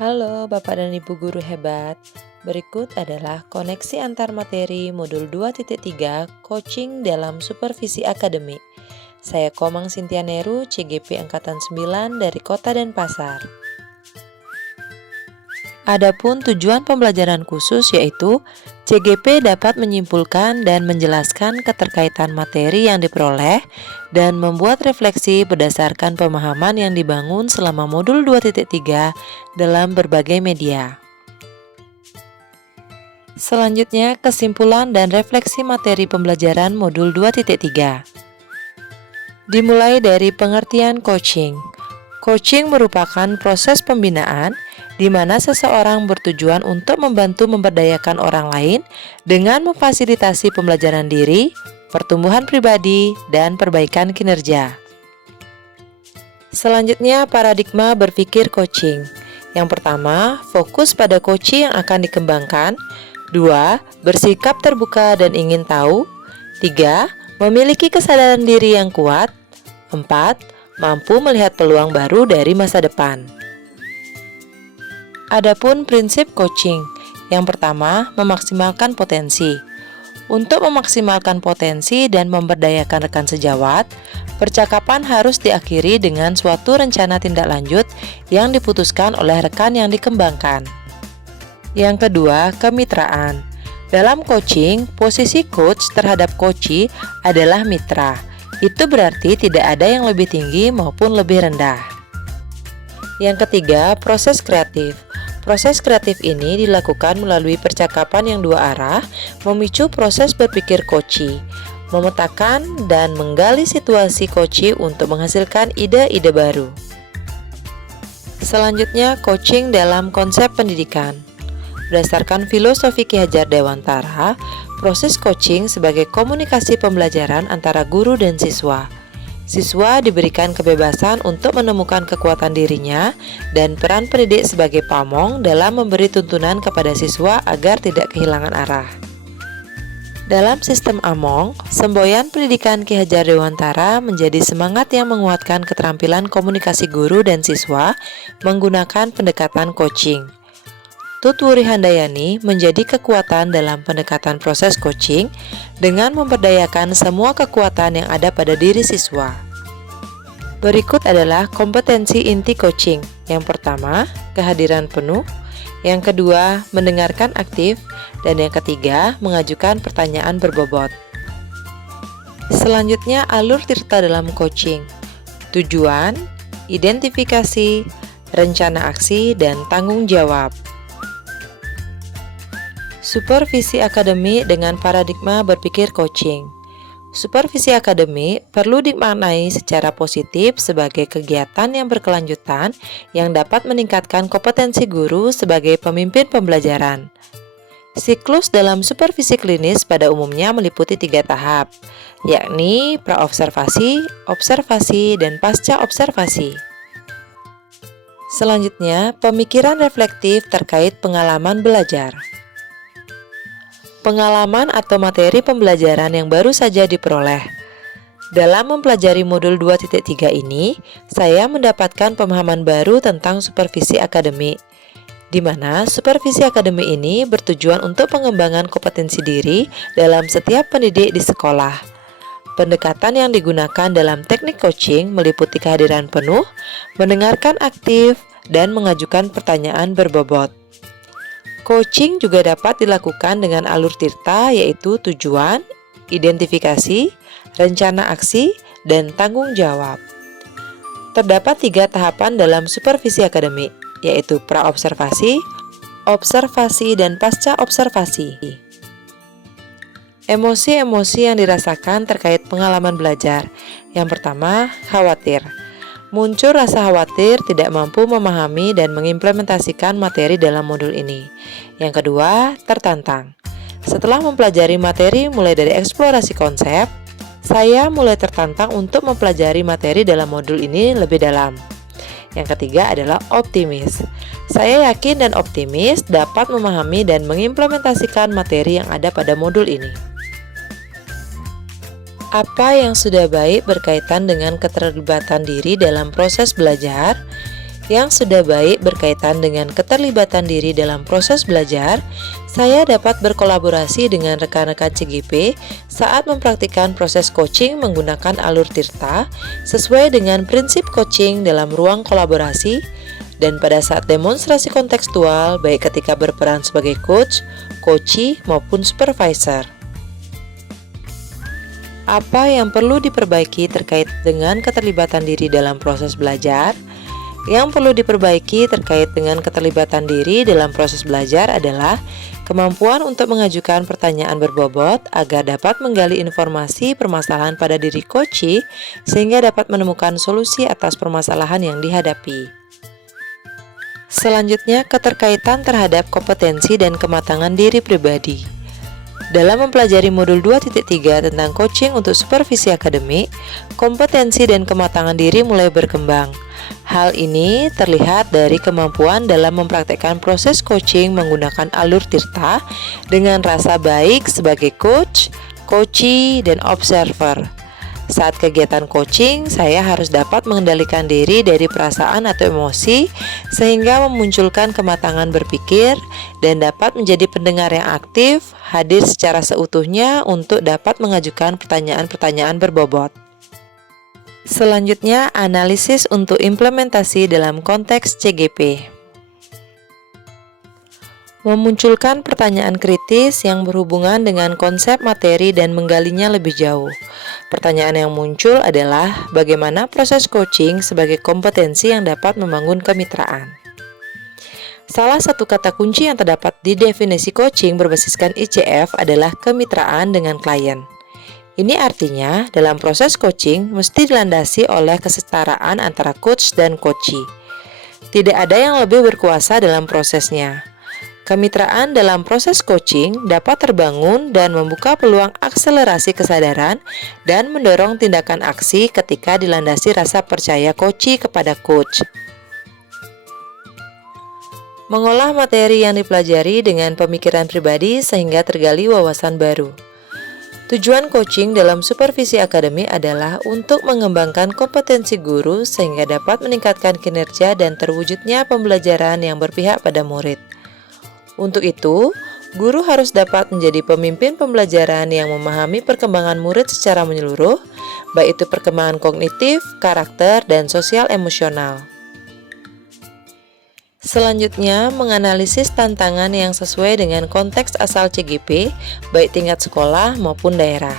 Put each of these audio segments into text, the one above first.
Halo Bapak dan Ibu guru hebat. Berikut adalah koneksi antar materi modul 2.3 coaching dalam supervisi akademik. Saya Komang Sintia Neru, CGP Angkatan 9 dari Kota Denpasar. Adapun tujuan pembelajaran khusus yaitu CGP dapat menyimpulkan dan menjelaskan keterkaitan materi yang diperoleh dan membuat refleksi berdasarkan pemahaman yang dibangun selama modul 2.3 dalam berbagai media. Selanjutnya, kesimpulan dan refleksi materi pembelajaran modul 2.3. Dimulai dari pengertian coaching. Coaching merupakan proses pembinaan di mana seseorang bertujuan untuk membantu memberdayakan orang lain dengan memfasilitasi pembelajaran diri, pertumbuhan pribadi, dan perbaikan kinerja. Selanjutnya, paradigma berpikir coaching. Yang pertama, fokus pada coaching yang akan dikembangkan. 2. Bersikap terbuka dan ingin tahu. 3. Memiliki kesadaran diri yang kuat. 4. Mampu melihat peluang baru dari masa depan. Adapun prinsip coaching, yang pertama, memaksimalkan potensi. Untuk memaksimalkan potensi dan memberdayakan rekan sejawat, percakapan harus diakhiri dengan suatu rencana tindak lanjut yang diputuskan oleh rekan yang dikembangkan. Yang kedua, kemitraan. Dalam coaching, posisi coach terhadap coachee adalah mitra. Itu berarti tidak ada yang lebih tinggi maupun lebih rendah. Yang ketiga, proses kreatif. Proses kreatif ini dilakukan melalui percakapan yang dua arah, memicu proses berpikir coachee, memetakan dan menggali situasi coachee untuk menghasilkan ide-ide baru. Selanjutnya, coaching dalam konsep pendidikan. Berdasarkan filosofi Ki Hajar Dewantara, proses coaching sebagai komunikasi pembelajaran antara guru dan siswa. Siswa diberikan kebebasan untuk menemukan kekuatan dirinya dan peran pendidik sebagai pamong dalam memberi tuntunan kepada siswa agar tidak kehilangan arah. Dalam sistem Among, semboyan pendidikan Ki Hajar Dewantara menjadi semangat yang menguatkan keterampilan komunikasi guru dan siswa menggunakan pendekatan coaching. Tutwuri Handayani menjadi kekuatan dalam pendekatan proses coaching dengan memberdayakan semua kekuatan yang ada pada diri siswa. Berikut adalah kompetensi inti coaching. Yang pertama, kehadiran penuh. Yang kedua, mendengarkan aktif. Dan yang ketiga, mengajukan pertanyaan berbobot. Selanjutnya, alur tirta dalam coaching. Tujuan, identifikasi, rencana aksi, dan tanggung jawab. Supervisi akademik dengan paradigma berpikir coaching. Supervisi akademik perlu dimaknai secara positif sebagai kegiatan yang berkelanjutan yang dapat meningkatkan kompetensi guru sebagai pemimpin pembelajaran. Siklus dalam supervisi klinis pada umumnya meliputi 3 tahap, yakni praobservasi, observasi, dan pasca observasi. Selanjutnya, pemikiran reflektif terkait pengalaman belajar. Pengalaman atau materi pembelajaran yang baru saja diperoleh. Dalam mempelajari modul 2.3 ini, saya mendapatkan pemahaman baru tentang supervisi akademik, di mana supervisi akademik ini bertujuan untuk pengembangan kompetensi diri dalam setiap pendidik di sekolah. Pendekatan yang digunakan dalam teknik coaching meliputi kehadiran penuh, mendengarkan aktif, dan mengajukan pertanyaan berbobot. Coaching juga dapat dilakukan dengan alur tirta yaitu tujuan, identifikasi, rencana aksi, dan tanggung jawab. Terdapat 3 tahapan dalam supervisi akademik, yaitu praobservasi, observasi, dan pasca observasi. Emosi-emosi yang dirasakan terkait pengalaman belajar. Yang pertama, khawatir. Muncul rasa khawatir tidak mampu memahami dan mengimplementasikan materi dalam modul ini. Yang kedua, tertantang. Setelah mempelajari materi mulai dari eksplorasi konsep, saya mulai tertantang untuk mempelajari materi dalam modul ini lebih dalam. Yang ketiga adalah optimis. Saya yakin dan optimis dapat memahami dan mengimplementasikan materi yang ada pada modul ini. Apa yang sudah baik berkaitan dengan keterlibatan diri dalam proses belajar? yang sudah baik berkaitan dengan keterlibatan diri dalam proses belajar, saya dapat berkolaborasi dengan rekan-rekan CGP saat mempraktikkan proses coaching menggunakan alur Tirta sesuai dengan prinsip coaching dalam ruang kolaborasi, dan pada saat demonstrasi kontekstual baik ketika berperan sebagai coach, coachee, maupun supervisor. Apa yang perlu diperbaiki terkait dengan keterlibatan diri dalam proses belajar? Yang perlu diperbaiki terkait dengan keterlibatan diri dalam proses belajar adalah kemampuan untuk mengajukan pertanyaan berbobot agar dapat menggali informasi permasalahan pada diri coachee sehingga dapat menemukan solusi atas permasalahan yang dihadapi. Selanjutnya, keterkaitan terhadap kompetensi dan kematangan diri pribadi. Dalam mempelajari modul 2.3 tentang coaching untuk supervisi akademik, kompetensi dan kematangan diri mulai berkembang. Hal ini terlihat dari kemampuan dalam mempraktekkan proses coaching menggunakan alur Tirta dengan rasa baik sebagai coach, coachee, dan observer. Saat kegiatan coaching, saya harus dapat mengendalikan diri dari perasaan atau emosi sehingga memunculkan kematangan berpikir dan dapat menjadi pendengar yang aktif, hadir secara seutuhnya untuk dapat mengajukan pertanyaan-pertanyaan berbobot. Selanjutnya, analisis untuk implementasi dalam konteks CGP. Memunculkan pertanyaan kritis yang berhubungan dengan konsep materi dan menggalinya lebih jauh. Pertanyaan yang muncul adalah bagaimana proses coaching sebagai kompetensi yang dapat membangun kemitraan. Salah satu kata kunci yang terdapat di definisi coaching berbasiskan ICF adalah kemitraan dengan klien. Ini artinya dalam proses coaching mesti dilandasi oleh kesetaraan antara coach dan coachee. Tidak ada yang lebih berkuasa dalam prosesnya. Kemitraan dalam proses coaching dapat terbangun dan membuka peluang akselerasi kesadaran dan mendorong tindakan aksi ketika dilandasi rasa percaya coachee kepada coach. Mengolah materi yang dipelajari dengan pemikiran pribadi sehingga tergali wawasan baru. Tujuan coaching dalam supervisi akademik adalah untuk mengembangkan kompetensi guru sehingga dapat meningkatkan kinerja dan terwujudnya pembelajaran yang berpihak pada murid. Untuk itu, guru harus dapat menjadi pemimpin pembelajaran yang memahami perkembangan murid secara menyeluruh, baik itu perkembangan kognitif, karakter, dan sosial emosional. Selanjutnya, menganalisis tantangan yang sesuai dengan konteks asal CGP, baik tingkat sekolah maupun daerah.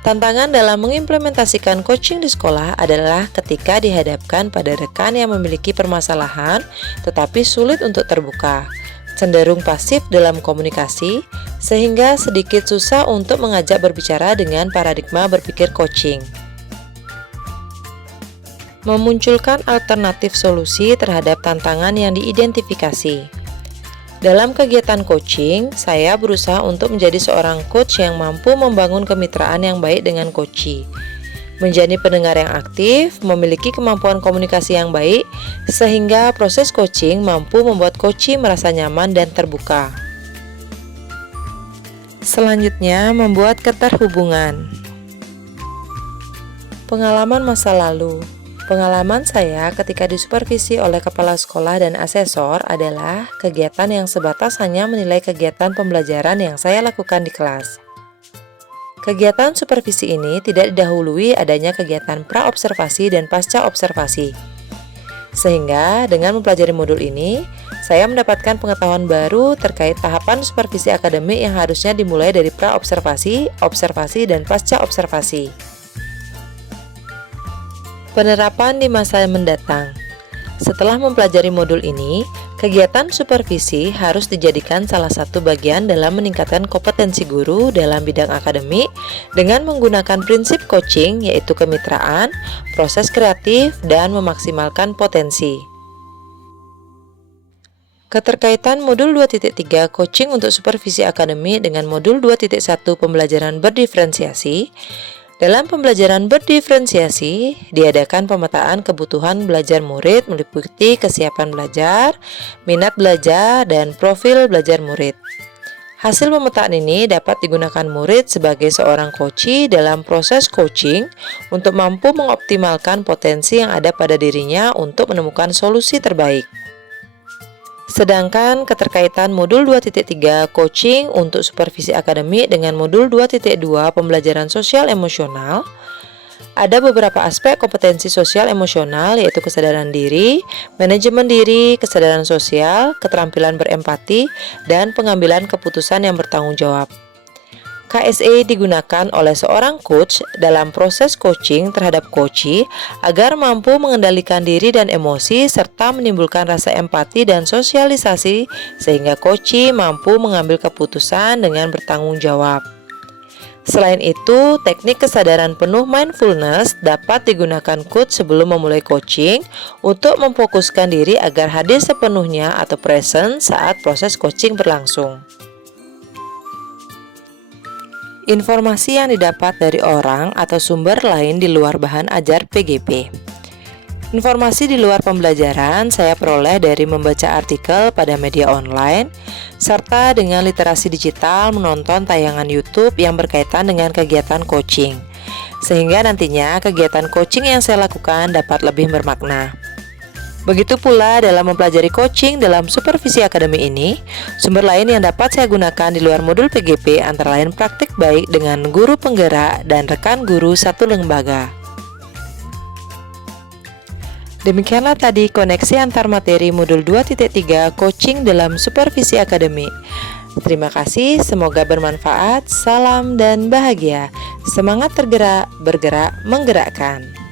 Tantangan dalam mengimplementasikan coaching di sekolah adalah ketika dihadapkan pada rekan yang memiliki permasalahan tetapi sulit untuk terbuka, cenderung pasif dalam komunikasi, sehingga sedikit susah untuk mengajak berbicara dengan paradigma berpikir coaching. Memunculkan alternatif solusi terhadap tantangan yang diidentifikasi. Dalam kegiatan coaching, saya berusaha untuk menjadi seorang coach yang mampu membangun kemitraan yang baik dengan coachee, menjadi pendengar yang aktif, memiliki kemampuan komunikasi yang baik, sehingga proses coaching mampu membuat coachee merasa nyaman dan terbuka. Selanjutnya, membuat keterhubungan. Pengalaman masa lalu. Pengalaman saya ketika disupervisi oleh kepala sekolah dan asesor adalah kegiatan yang sebatas hanya menilai kegiatan pembelajaran yang saya lakukan di kelas. Kegiatan supervisi ini tidak didahului adanya kegiatan pra-observasi dan pasca-observasi. Sehingga dengan mempelajari modul ini, saya mendapatkan pengetahuan baru terkait tahapan supervisi akademik yang harusnya dimulai dari pra-observasi, observasi, dan pasca-observasi. Penerapan di masa mendatang. Setelah mempelajari modul ini, kegiatan supervisi harus dijadikan salah satu bagian dalam meningkatkan kompetensi guru dalam bidang akademik dengan menggunakan prinsip coaching yaitu kemitraan, proses kreatif, dan memaksimalkan potensi. Keterkaitan modul 2.3 coaching untuk supervisi akademik dengan modul 2.1 pembelajaran berdiferensiasi. Dalam pembelajaran berdiferensiasi, diadakan pemetaan kebutuhan belajar murid meliputi kesiapan belajar, minat belajar, dan profil belajar murid. Hasil pemetaan ini dapat digunakan murid sebagai seorang coach dalam proses coaching untuk mampu mengoptimalkan potensi yang ada pada dirinya untuk menemukan solusi terbaik. Sedangkan keterkaitan modul 2.3 coaching untuk supervisi akademik dengan modul 2.2 pembelajaran sosial emosional, ada beberapa aspek kompetensi sosial emosional yaitu kesadaran diri, manajemen diri, kesadaran sosial, keterampilan berempati, dan pengambilan keputusan yang bertanggung jawab. KSE digunakan oleh seorang coach dalam proses coaching terhadap coachee agar mampu mengendalikan diri dan emosi serta menimbulkan rasa empati dan sosialisasi sehingga coachee mampu mengambil keputusan dengan bertanggung jawab. Selain itu, teknik kesadaran penuh mindfulness dapat digunakan coach sebelum memulai coaching untuk memfokuskan diri agar hadir sepenuhnya atau present saat proses coaching berlangsung. Informasi yang didapat dari orang atau sumber lain di luar bahan ajar PGP. Informasi di luar pembelajaran saya peroleh dari membaca artikel pada media online, serta dengan literasi digital menonton tayangan YouTube yang berkaitan dengan kegiatan coaching, sehingga nantinya kegiatan coaching yang saya lakukan dapat lebih bermakna. Begitu pula dalam mempelajari coaching dalam supervisi akademi ini, sumber lain yang dapat saya gunakan di luar modul PGP antara lain praktik baik dengan guru penggerak dan rekan guru satu lembaga. Demikianlah tadi koneksi antar materi modul 2.3 coaching dalam supervisi akademik. Terima kasih, semoga bermanfaat. Salam dan bahagia. Semangat tergerak, bergerak, menggerakkan.